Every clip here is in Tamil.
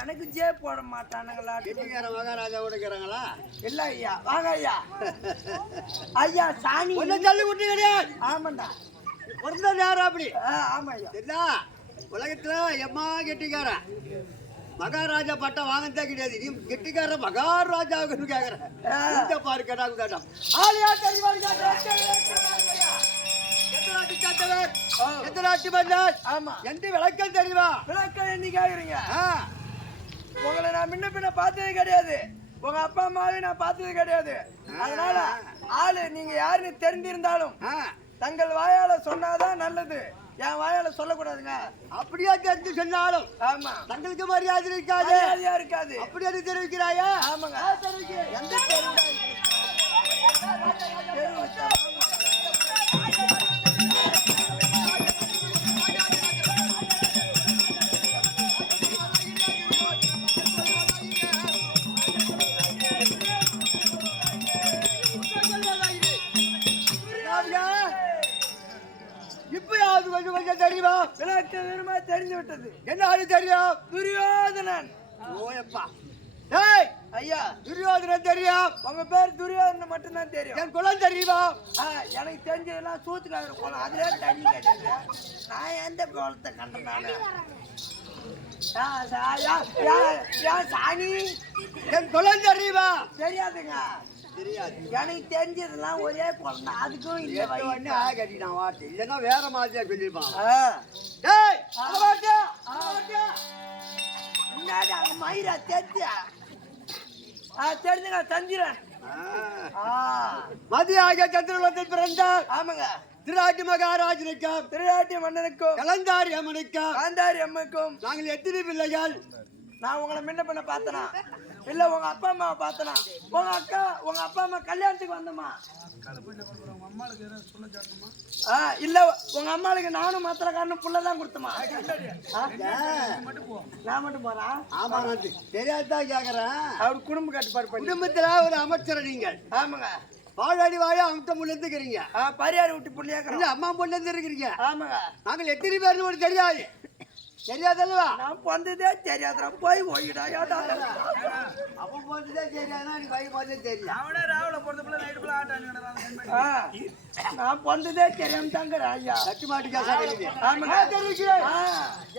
எனக்கு ஜே போட மாட்டானுங்களா? மகாராஜா இருக்கிறாங்களா? இல்ல ஐயா, வாங்க ஐயா. ஐயா சாணி கொஞ்சம் தள்ளி விட்டு கிடையாது. ஆமாண்டா, ஒருத்தர் நேரம் அப்படி. ஆமா ஐயா. என்ன உலகத்துல எம்மா கெட்டிக்காரன் மகாராஜா பட்டம் வாங்கத்தான் கிடையாது. நீ கெட்டிக்கார மகாராஜாவுக்கு கேக்குற பாரு கேட்டாங்க கேட்டோம். ஆலியா தெரியுமா? எந்த விளக்கம் தெரியுமா? விளக்கம் என்ன கேக்குறீங்க? உங்களை நான் முன்ன பின்ன பார்த்தது கிடையாது, உங்க அப்பா அம்மாவையும் நான் பார்த்தது கிடையாது. அதனால ஆளு நீங்க யாருன்னு தெரிஞ்சிருந்தாலும் தங்கள் வாயால சொன்னாதான் நல்லது, என் வாயால சொல்லக்கூடாதுங்க. அப்படியே தெரிஞ்சு சொன்னாலும் ஆமா தங்களுக்கு மரியாதை இருக்காது, மரியாதையா இருக்காது. அப்படியே தெரிவிக்கிறாயா? ஆமாங்க. எந்த இப்பயாவது கொஞ்சம் கொஞ்சம் தெரியுமா? விளக்க விரும்ப தெரிஞ்சு விட்டது. என்ன ஆளு தெரியும்? துரியோதனன். ஓயப்பா, ஐயா துரியோதனன் தெரியும். உங்க பேர் துரியோதனன் மட்டும்தான் தெரியும். என் குலம் தெரியுமா? எனக்கு தெரிஞ்சதெல்லாம் சூத்துக்காக குளம், அதுல தண்ணி கிடையாது. நான் எந்த குளத்தை கண்டேன் நானு? சாணி என் குலம் தெரியுமா? தெரியாதுங்க. தெரியாது. எனக்கு தெரிஞ்சதெல்லாம் ஒரே குளம் தான். அதுக்கும் இல்லை கட்டினான் வார்த்தை இல்லைன்னா வேற மாதிரியா சொல்லிருப்பான். முன்னாடி அங்க மயிரா தெரிஞ்சா தெரிஞ்சுங்க தந்திரன் மதியாக சந்திரகுலத்தில் பிறந்தார். ஆமாங்க. திராட்டி மகாராஜனுக்கும் திருநாட்டி மன்னனுக்கும் கலந்தாரி அம்மனுக்கும் காந்தாரி அம்மனுக்கும் நாங்கள் எத்தனை பிள்ளைகள்? நான் உங்களை முன்ன பண்ண பார்த்தனா இல்ல உங்க அப்பா அம்மாவை பார்த்தனா? உங்க அப்பா அம்மா கல்யாணத்துக்கு வந்தமா? இல்ல உங்க அம்மாளுக்கு நானும் மாத்திரக்காரனும் புள்ளதான் கொடுத்தமா? நான் மட்டும் போறேன். ஆமா தெரியாதான் கேக்குறேன். அவர் குடும்ப கட்டுப்பாடு பண்ணி குடும்பத்துல ஒரு அமைச்சர் நீங்கள். ஆமாங்க. வாழாடி வாழ அம்ட்ட முள்ள இருந்து இருக்கிறீங்க. பரியாறு விட்டு புள்ளியாக்குறோம். அம்மா முள்ள இருந்து இருக்கிறீங்க. ஆமாங்க. நாங்கள் எத்தனை பேர் ஒரு தெரியாது. தெரியாதல்வா? நான் பொந்ததே தெரியாதுடா. போய் ஓய்டா. அப்ப போறதே தெரியாதுன்னா நீ கை போதே தெரியல. நான் பொந்ததே தெரியாம தாங்க ஐயா. சட்டு மாட்டு கேச. ஆமாங்க.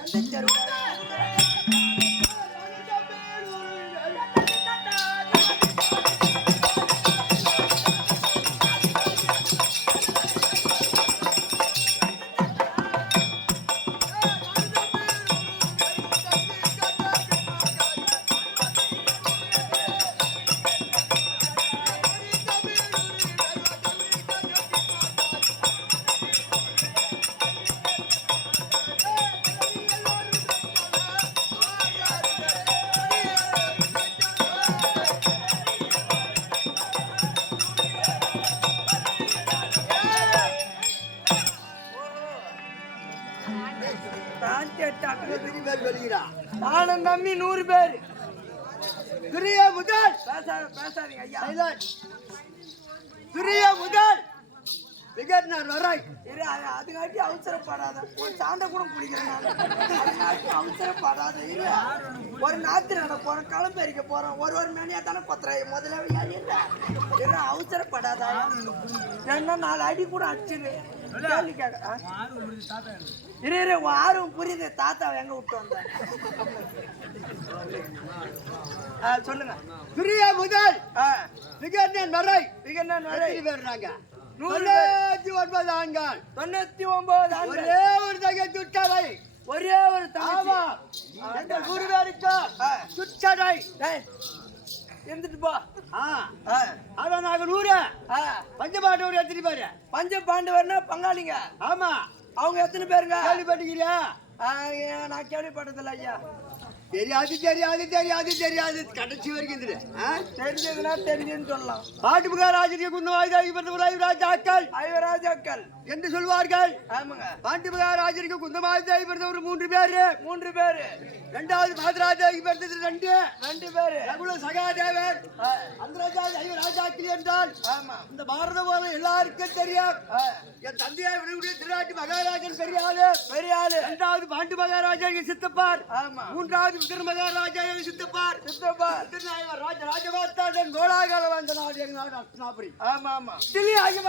எந்த தெரு? நானும் நம்பி 100 பேர். பிரிய முதல் பேசாதீங்க ஐயா. பிரிய முதல் விகட்னர் வரை அதுக்காட்டி அவசரப்படாத. ஒரு சாண்டை கூட பிடிக்கிறேன். அவசரப்படாத. இல்ல ஒரு நாத்து நட போறோம், களம்பெறிக்க போறோம். ஒரு மேனியா தானே கொத்துறேன் முதல்ல. அவசரப்படாத. என்ன 4 அடி கூட அடிச்சுன்னு கேள்வி கேட்க. இரு ஆர்வம் புரியுது. தாத்தாவை எங்க விட்டு வந்தேன் சொல்லுங்க. பிரிய முதல் விகட்னர் வரை பேருனாங்க 99 ஆண்கள். 99 ஆண்கள். ஒரே ஒரு தகை துட்டவை. ஒரே ஒரு தாமா எங்கள் குருவேருக்கு துச்சடை இருந்துட்டு போ. அதான் நாங்க 100 பஞ்சபாண்டவர் எத்தனை பேரு? பஞ்ச பாண்டவர்னா பங்காளிங்க. ஆமா. அவங்க எத்தனை பேருங்க? கேள்விப்பட்டிருக்கிறியா? நான் கேள்விப்பட்டதில்ல ஐயா. தெரியாது தெரியாது தெரியாது தெரியாது கடைசி வரைக்கும் தெரிஞ்சதுன்னா தெரிஞ்சுன்னு சொல்லலாம். பாட்டு மகாராஜனுக்கு குந்தமாய் ராஜாக்கள் ஐவராஜாக்கள் என்று சொல்வார்கள். ஆமாங்க. பாட்டு மகாராஜனுக்கு குந்தமாய் பிறந்த ஒரு 3 பேரு. 3 பேரு. இரண்டாவது பாதராஜாவுக்கு பிறந்தது 2 பேரு. ரகுல சகாதேவன் அந்த ராஜா ராஜாக்கள் என்றால் இந்த பாரத போல எல்லாருக்கும் தெரியும். என் தந்தையார் விடக்கூடிய திருநாட்டு மகாராஜன் பெரிய ஆளு. இரண்டாவது பாண்டு மகாராஜா சித்தப்பார். மூன்றாவது விக்ர மகாராஜா சித்தப்பார். ராஜமாத்தான் கோலாகால வந்த நாடு எங்க நாடு அஸ்தினாபுரி. தில்லி ஆகிய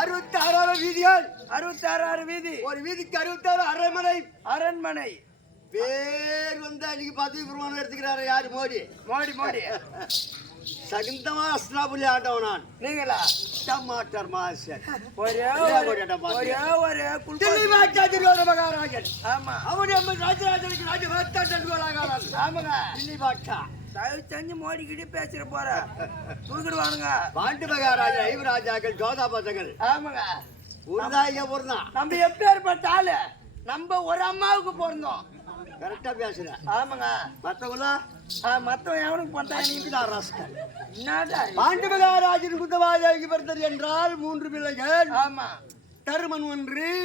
66 வீதிகள். 66 வீதி. ஒரு வீதிக்கு 66 அரண்மனை. பேர் வந்து அன்னைக்கு பதவி பிரமாணம் எடுத்துக்கிறாரு. யாரு? மோடி. சகுந்தமா அஸ்தினாபுரி ஆண்டவன் நான். நீங்களா? டமாட்டர் மாஸ்டர். ஒரே ஒரு தில்லி மாட்டா திருவாரூர மகாராஜன். அவனுடைய ராஜராஜனுக்கு ராஜமாத்தான் கோலாகாலம். ஆமாங்க. தில்லி மாட்டா தயவு செஞ்சு மோடிக்கிட்டே பேசுற போற தூக்கிடுவானுங்க. பாண்டு மகாராஜா ஐவராஜாக்கள் ஜோதா பசங்கள். ஆமாங்க. ஊர்தான். நம்ம எப்பேற்பட்ட ஆளு? நம்ம ஒரு அம்மாவுக்கு பிறந்தோம். கரெக்டா பேசுற. ஆமாங்க. மத்தவன் எவனுக்கு போட்டா பாண்டு மகாராஜன் குந்தவாஜாவுக்கு பிறந்தது என்றால் 3 பிள்ளைகள். ஆமா. தருமன் 1,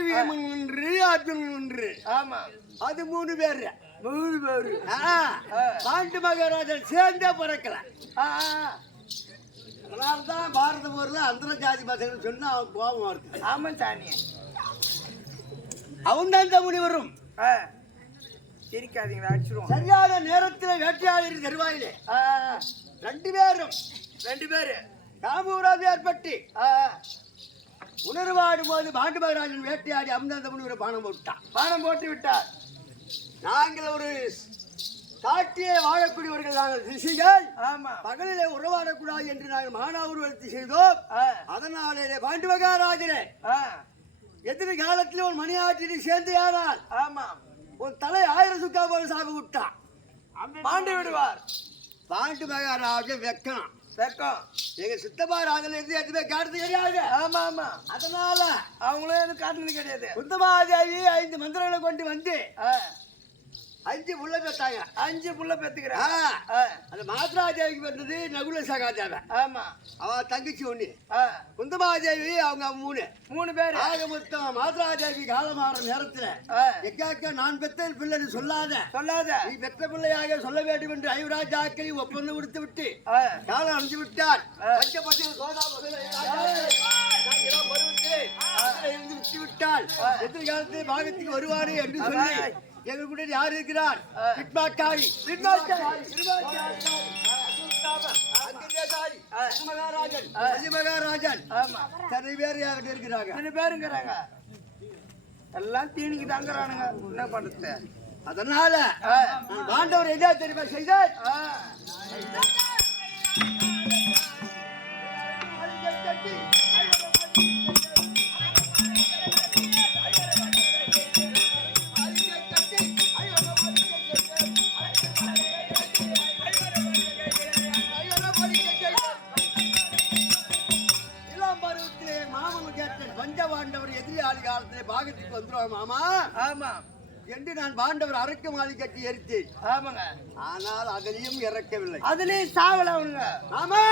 வீமன் 1, அர்ஜுனன் 1. ஆமா. அது 3 பேரு. 3 பேரு. பாண்டு மகாராஜன் சேர்ந்தே பிறக்கல. அதனால்தான் பாரத போர்ல அந்த ஜாதி பசங்க சொன்னா அவன் கோபம் வருது. ஆமா சாமி. அவன் தான் முனிவரும் சிரிக்காதீங்க அடிச்சிருவோம். சரியான நேரத்தில் வேட்டையாடி தருவாயிலே ரெண்டு பேரு காமூராவி ஏற்பட்டு உணர்வாடும் போது பாண்டு மகராஜன் வேட்டையாடி அமர்ந்த முனிவரை பானம் போட்டு விட்டார். நாங்கள் ஒரு காட்டிலே வாழக்கூடியவர்கள் நாங்கள் ரிஷிகள். ஆமா, பகலிலே உறவாடக்கூடாது என்று நாங்கள் மானாவுருவத்தை செய்தோம். அதனாலே பாண்டு மகாராஜனே எதிர்காலத்தில் ஒரு மணியாற்றில் சேர்ந்து யாரால் ஆமா ஒரு தலை 1000 சுக்கா போல சாப்பிட்டு விட்டான் பாண்டு விடுவார். பாண்டு மகாராஜன் வெக்கம் எங்க சித்தப்பா ராஜல இருந்து எதுவுமே காட்டுறது கிடையாது. ஆமா ஆமா, அதனால அவங்களும் எதுவும் காட்டுறது கிடையாது. குந்தமாதேவி 5 மந்திரங்களை கொண்டு வந்து 5 புள்ள பெற்றாங்க. 5 புள்ள பெத்துக்கிறாங்க. அந்த மாத்ராதேவிக்கு பெற்றது நகுல சகாதேவி. ஆமா, அவ தங்கச்சி ஒண்ணு. குந்தமாதேவி அவங்க 3 பேர். ஆக மொத்தம் மாத்ராதேவி காலமாற நேரத்துல எக்காக்க நான் பெற்ற பிள்ளைன்னு சொல்லாத நீ பெற்ற பிள்ளையாக சொல்ல வேண்டும் என்று ஐவராஜாக்களை ஒப்பந்தம் கொடுத்து விட்டு காலம் அணிஞ்சு விட்டார். விட்டு விட்டால் எதிர்காலத்தில் பாகத்துக்கு வருவாரு என்று சொல்லி எங்க கூட யார் இருக்கிறார்? மகாராஜன் நிறைய பேர் இருக்கிறாங்க. எல்லாம் தீனிக்கு தாங்கிறானுங்க, என்ன பண்றது? அதனால பாண்டவர் என்ன தெரியுமா செய்தார்? பஞ்சபாண்டவர் எதிரியாளி காலத்திலே பாகத்துக்கு வந்துருவாங்க மாமா. ஆமா என்று நான் பாண்டவர் அரக்க மாளி கட்டி எரித்தேன். ஆமாங்க, ஆனால் அதிலையும் இறக்கவில்லை, அதுலயும் சாவல அவனுங்க. ஆமா,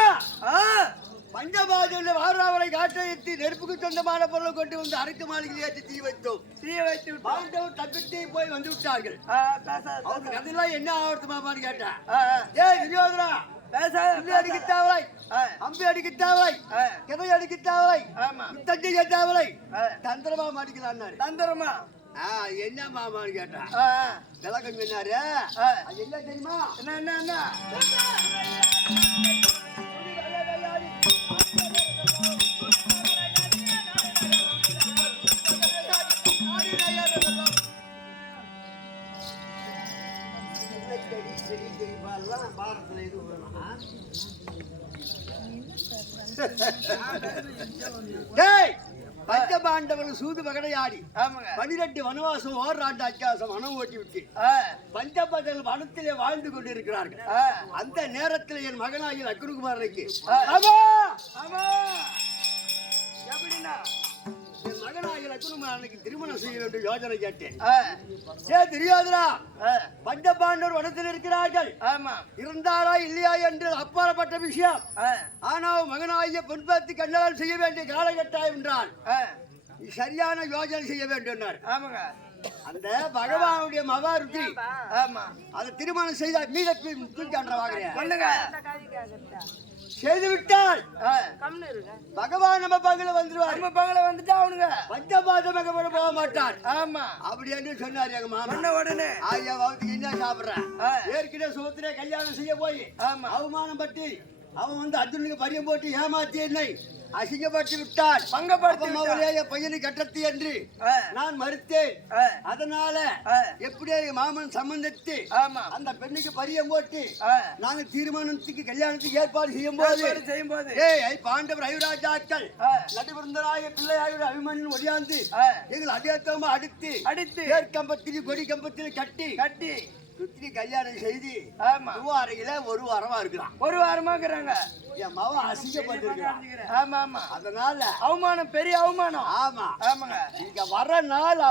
பஞ்சபாஜில வாராவரை காட்டை ஏற்றி நெருப்புக்கு சொந்தமான பொருளை கொண்டு வந்து அரக்க மாளிகையில் ஏற்றி தீ வைத்து பாண்டவர் தப்பித்து போய் வந்து விட்டார்கள். அதெல்லாம் என்ன ஆகிறது மாமான்னு கேட்டேன். ஏய் துரியோதனா, அடிக்கிட்டாவலை அம்பி அடிக்கிட்டாவலை கிதை அடிக்கிட்டாவலை தஞ்சை கேட்டாவலை தந்திரமா மாடிக்கிறான். தந்திரமா என்ன மாமான்னு கேட்டா விளக்கம் சொன்னாரு. அது என்ன தெரியுமா? என்ன பாரத்தில் இது பஞ்சபாண்டவர்கள் சூது மகனையாடி 12 வனவாசம் ஓராண்டு அத்தியாசம் மனம் ஓட்டி விட்டு பஞ்சபாண்டவர்கள் வனத்திலே வாழ்ந்து கொண்டிருக்கிறார்கள். அந்த நேரத்தில் என் மகனாகிய அக்னிகுமாரனுக்கு எப்படின்னா என் மகனாகிய அக்னிகுமாரனுக்கு திருமணம் செய்ய வேண்டும் யோசனை கேட்டேன். தெரியாதுடா, பஞ்சபாண்டவர் வனத்தில் இருக்கிறார்கள். இருந்தாரா இல்லையா என்று அப்பாற்பட்ட விஷயம். ஆனால் மகனாகிய பொன்பத்தி கண்ணால் செய்ய வேண்டிய காலகட்டாயம் என்றால் சரியான யோஜனை செய்ய வேண்டும். ஆமாங்க, அந்த பகவானுடைய மகாருத்தி அதை திருமணம் செய்தால் மீத செய்து விட்டால் பகவான் நம்ம பங்கல வந்துருவார். நம்ம பங்கல வந்துட்டா அவனுங்க பஞ்சபாதமாக போக மாட்டார். ஆமா, அப்படி என்று சொன்னார் எங்க மாமா. உடனே ஐயா அவனுக்கு என்ன சாப்பிடுறேன் ஏற்கனவே சுகத்திலே கல்யாணம் செய்ய போய் அவமானம் பற்றி அவன் வந்து அர்ஜுனுக்கு பரியம் போட்டு ஏமாத்தி என்னை அசிங்கப்பட்டு விட்டான். பங்கப்படுத்தி பையனை கட்டத்து என்று நான் மறுத்தேன். அதனால எப்படி மாமன் சம்பந்தத்து அந்த பெண்ணுக்கு பரியம் போட்டு நாங்க தீர்மானத்துக்கு கல்யாணத்துக்கு ஏற்பாடு செய்யும் போது பாண்டவர் ஐவராஜாக்கள் நடுவிருந்தராய பிள்ளையாயுட அபிமன்யன் ஒடியாந்து எங்களை அடியத்தமா அடித்து ஏற்கம்பத்தில் கொடி கம்பத்தில் கட்டி சுத்தி கல்யாணம் செய்து அறையில ஒரு வாரமா இருக்கிறான். ஒரு வாரமா இருக்கிறாங்க. என் மகன் அசிங்கப்பட்டிருக்கிறான். ஆமா ஆமா, அதனால அவமானம், பெரிய அவமானம். ஆமா ஆமாங்க, இங்க வர்ற நாள்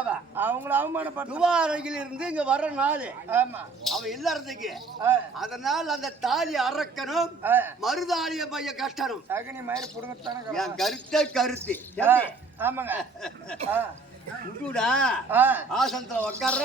அவங்கள அவமானப்பட்டு அறையில் இருந்து இங்க வர்ற நாள். ஆமா, அவன் இல்லறதுக்கு. அதனால அந்த தாலி அறக்கணும், மறுதாலிய பைய கட்டணும். அகனி மயிறு புடுங்கத்தான என் கருத்து. ஆமாங்க, ஆசனத்துல உட்கார்ற